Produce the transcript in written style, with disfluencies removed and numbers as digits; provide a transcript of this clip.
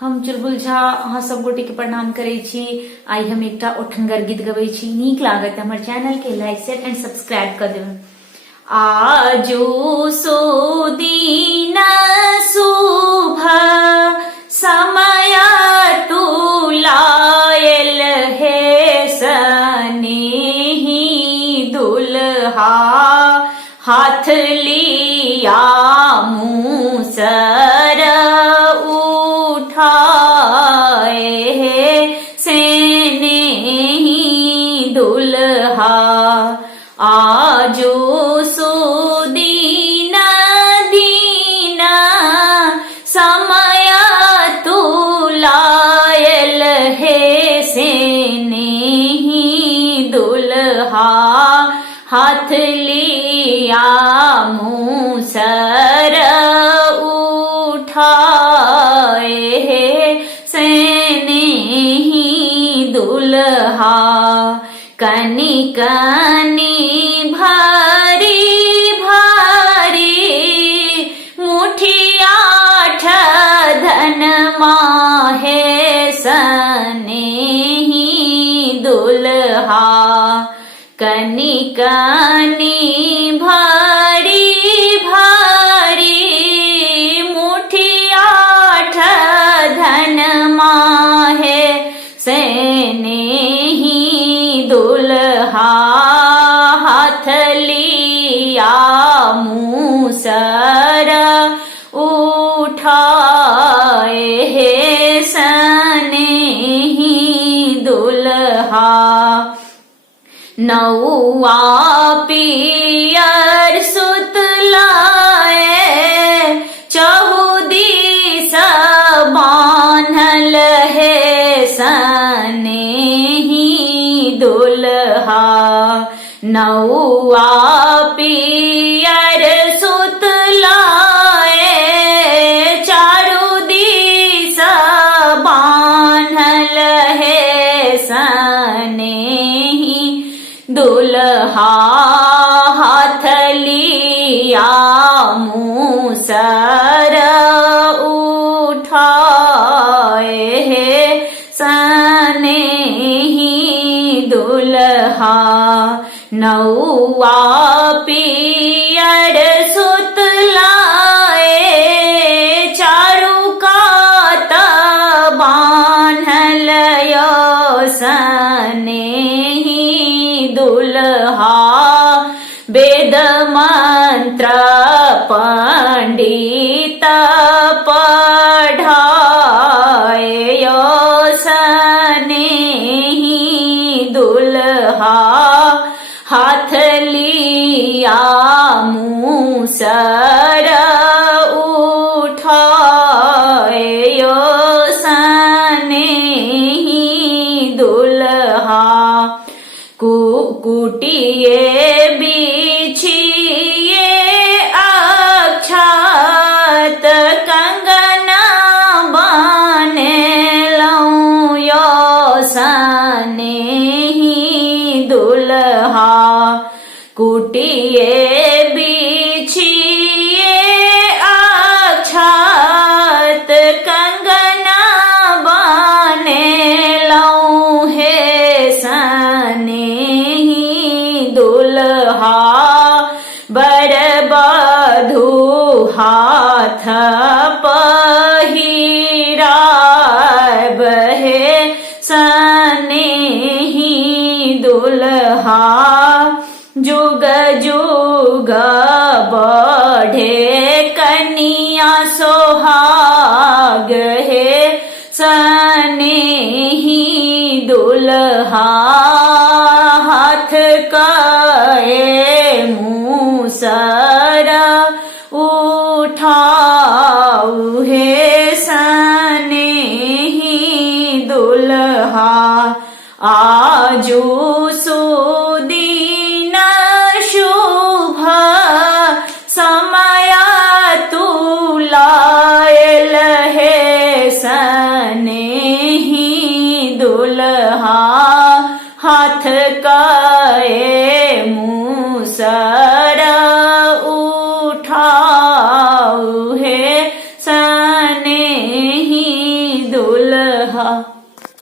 हम चुलबुल झा अहाँ सब गोटे के प्रणाम करे छी। आई हम एकटा ओठंगर गीत गबै छी। नीक लागत हमर चैनल के लाइक शेयर एंड सब्सक्राइब कर देबै। आजो सो दिन शुभ समय तुलायल है सनेही दुल्हा हाथ लिया मूसर उठाए सेनेही दुल्हा। आजो सो दीना दीना समय तुलायल है सेनेही दुल्हा हाथ लिया मूसर उठाए सेनेही दुल्हा। कनी कनी भारी भारी मुठिया धन माहे सनेही दुल्हा। कनी कनी भारी भारी मुठिया धन माहे सेनेही दुल्हा हाथ लिया मूसर उठाए सनेही दुल्हा। नौआ पियर सुतलाए चहुदिस बान्हल है सनेही दुल्हा। नौआ पियर सुतलाए चारू दिस बान्हल है सनेही दुल्हा हाथ लिया मूसर उठाए सनेही दुल्हा। नौआ पियर सुतलाए चारू कात बान्हल यो सनेही दुल्हा। वेद मंत्र पंडित पढ़ाए यो सनेही दुल्हा हाथ लिया मूसर उठाए यो सनेही दुल्हा। कुटिए बिछिए अक्षत कंगना बनेलौं यो सनेही दुल्हा। कुटिए बिछिए अक्षत कंगना बनेलौं है सनेही दुल्हा। बर बधू हाथ पहिराब है सनेही दुल्हा। जुग जुग बढ़े कन्या सोहाग है सनेही दुल्हा। हाथ कए मूसर उठाऊ है सनेही दुल्हा। आजो सो दिन शुभ समय तुलायल है सनेही दुल्हा। हाथ कए मूसर उठाऊ है सनेही दुल्हा